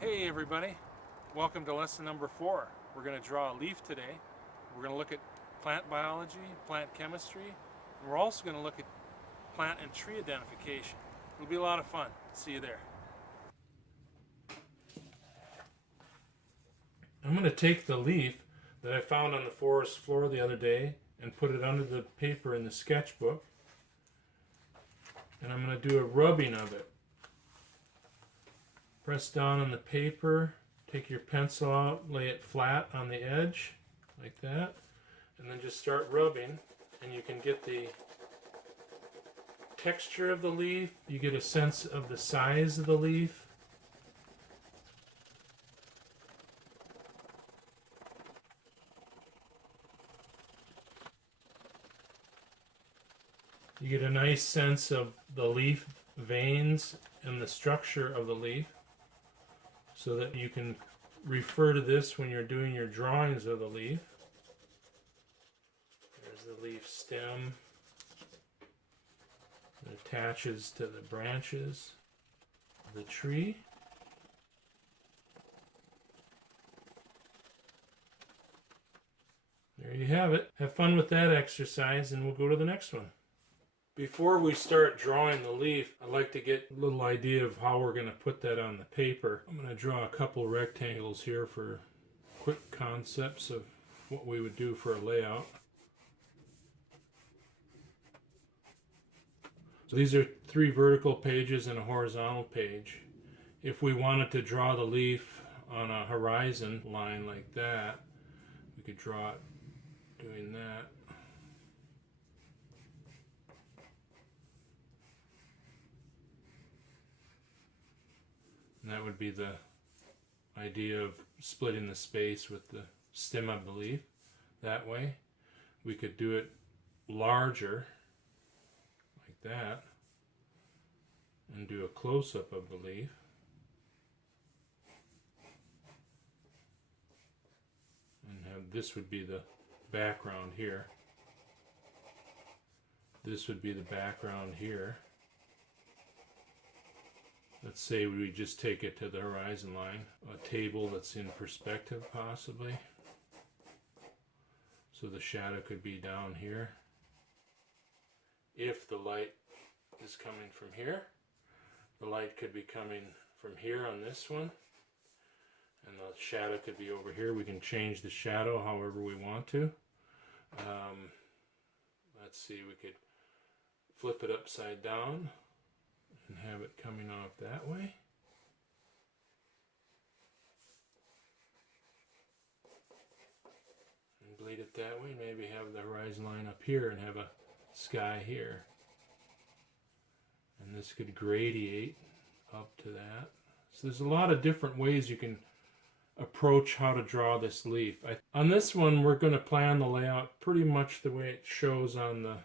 Hey everybody, welcome to lesson number 4. We're going to draw a leaf today. We're going to look at plant biology, plant chemistry, and we're also going to look at plant and tree identification. It'll be a lot of fun. See you there. I'm going to take the leaf that I found on the forest floor the other day and put it under the paper in the sketchbook, and I'm going to do a rubbing of it. Press down on the paper, take your pencil out, lay it flat on the edge, like that, and then just start rubbing, and you can get the texture of the leaf, you get a sense of the size of the leaf. You get a nice sense of the leaf veins and the structure of the leaf, so that you can refer to this when you're doing your drawings of the leaf. There's the leaf stem. It attaches to the branches of the tree. There you have it. Have fun with that exercise, and we'll go to the next one. Before we start drawing the leaf, I'd like to get a little idea of how we're going to put that on the paper. I'm going to draw a couple rectangles here for quick concepts of what we would do for a layout. So these are 3 vertical pages and a horizontal page. If we wanted to draw the leaf on a horizon line like that, we could draw it doing that. And that would be the idea of splitting the space with the stem of the leaf that way. We could do it larger, like that, and do a close-up of the leaf. And have this would be the background here. This would be the background here. Let's say we just take it to the horizon line, a table that's in perspective possibly. So the shadow could be down here. If the light is coming from here, the light could be coming from here on this one, and the shadow could be over here. We can change the shadow however we want to. Let's see, we could flip it upside down and have it coming off that way. And bleed it that way. Maybe have the horizon line up here and have a sky here. And this could gradiate up to that. So there's a lot of different ways you can approach how to draw this leaf. On this one, we're going to plan the layout pretty much the way it shows on the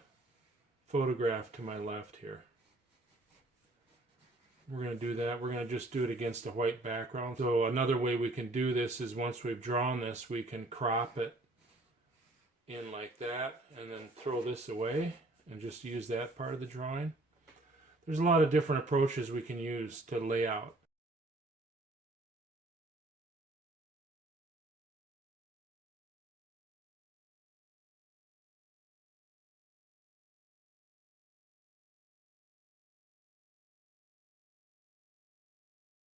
photograph to my left here. We're going to do that. We're going to just do it against a white background. So another way we can do this is once we've drawn this, we can crop it in like that and then throw this away and just use that part of the drawing. There's a lot of different approaches we can use to lay out.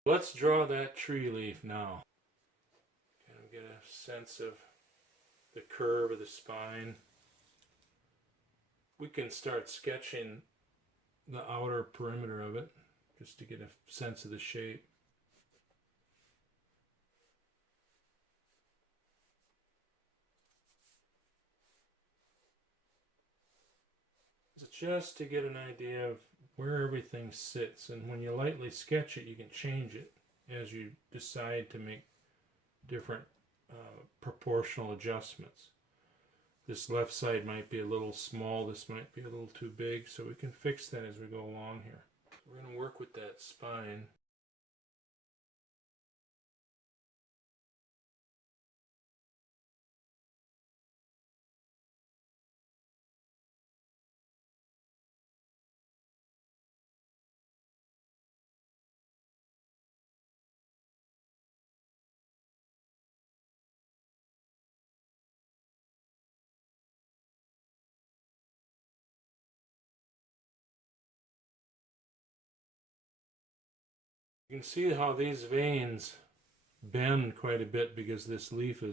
Let's draw that tree leaf now. Kind of get a sense of the curve of the spine. We can start sketching the outer perimeter of it just to get a sense of the shape. It's just to get an idea of where everything sits, and when you lightly sketch it, you can change it as you decide to make different proportional adjustments. This left side might be a little small, this might be a little too big, so we can fix that as we go along here. We're going to work with that spine. You can see how these veins bend quite a bit because this leaf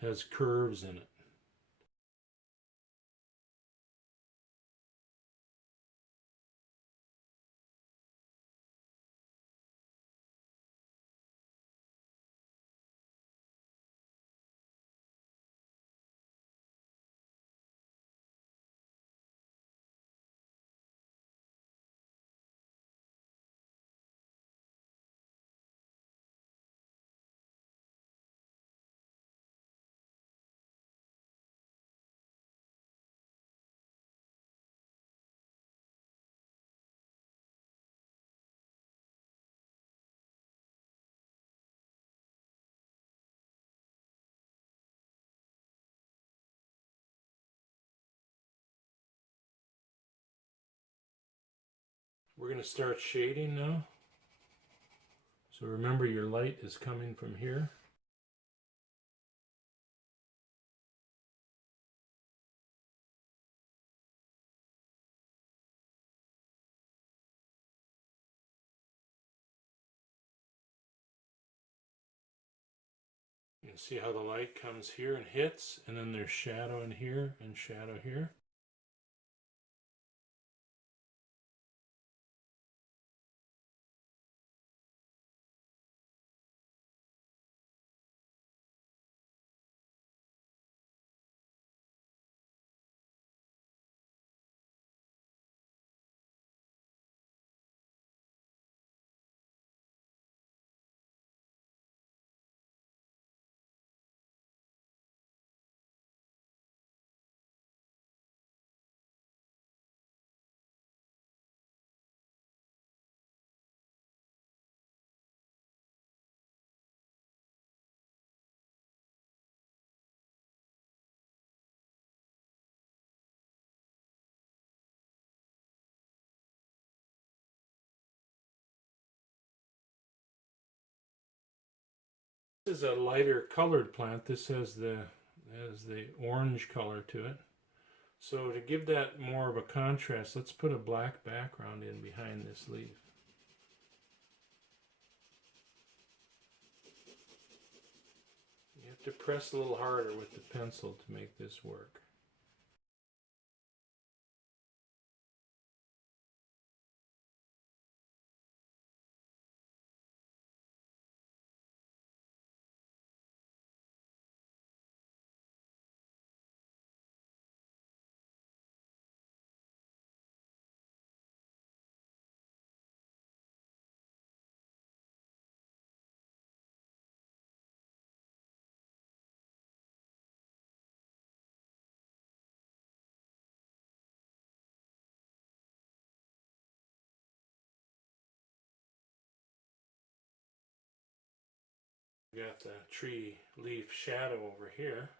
has curves in it. We're going to start shading now. So remember, your light is coming from here. You can see how the light comes here and hits, and then there's shadow in here and shadow here. This is a lighter colored plant. This has the orange color to it. So to give that more of a contrast, let's put a black background in behind this leaf. You have to press a little harder with the pencil to make this work. We got the tree leaf shadow over here.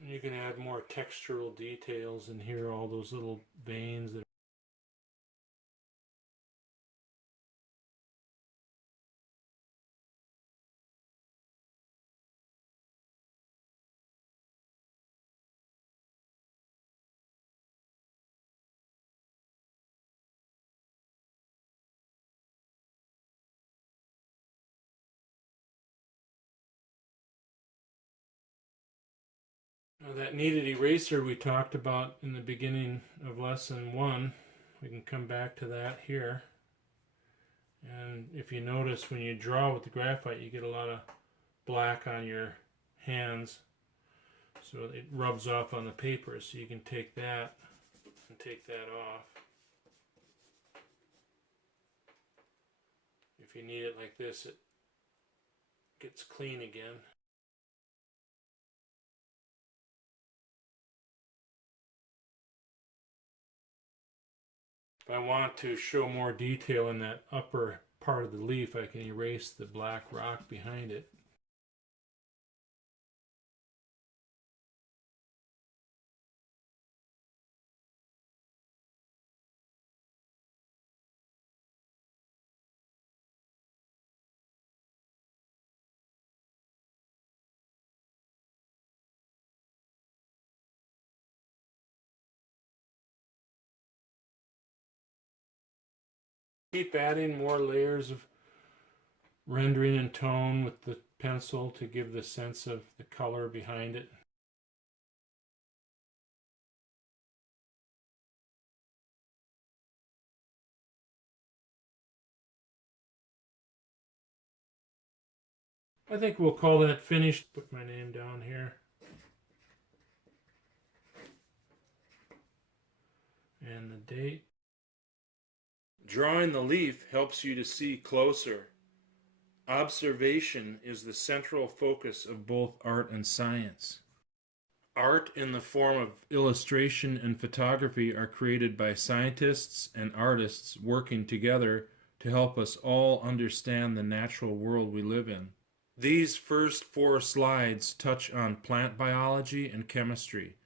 And you can add more textural details in here, all those little veins that That kneaded eraser we talked about in the beginning of lesson 1, we can come back to that here. And if you notice, when you draw with the graphite, you get a lot of black on your hands, so it rubs off on the paper. So you can take that and take that off. If you knead it like this, it gets clean again. If I want to show more detail in that upper part of the leaf, I can erase the black rock behind it. Keep adding more layers of rendering and tone with the pencil to give the sense of the color behind it. I think we'll call that finished. Put my name down here. And the date. Drawing the leaf helps you to see closer. Observation is the central focus of both art and science. Art in the form of illustration and photography are created by scientists and artists working together to help us all understand the natural world we live in. These first 4 slides touch on plant biology and chemistry.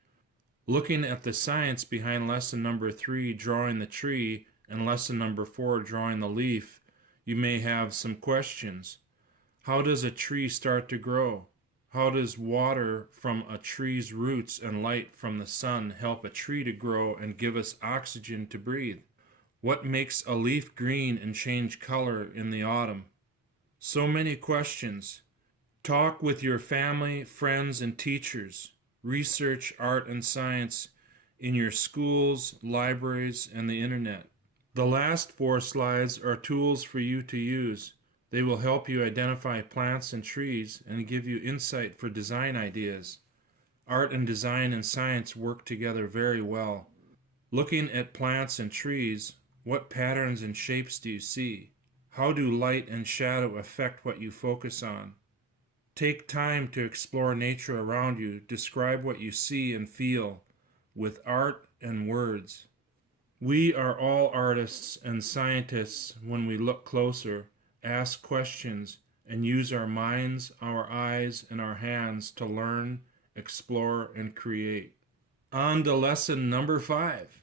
Looking at the science behind lesson number 3, drawing the tree, and lesson number 4, drawing the leaf, you may have some questions. How does a tree start to grow? How does water from a tree's roots and light from the sun help a tree to grow and give us oxygen to breathe? What makes a leaf green and change color in the autumn? So many questions. Talk with your family, friends, and teachers. Research art and science in your schools, libraries, and the internet. The last 4 slides are tools for you to use. They will help you identify plants and trees and give you insight for design ideas. Art and design and science work together very well. Looking at plants and trees, what patterns and shapes do you see? How do light and shadow affect what you focus on? Take time to explore nature around you. Describe what you see and feel with art and words. We are all artists and scientists when we look closer, ask questions, and use our minds, our eyes, and our hands to learn, explore, and create. On to lesson number 5.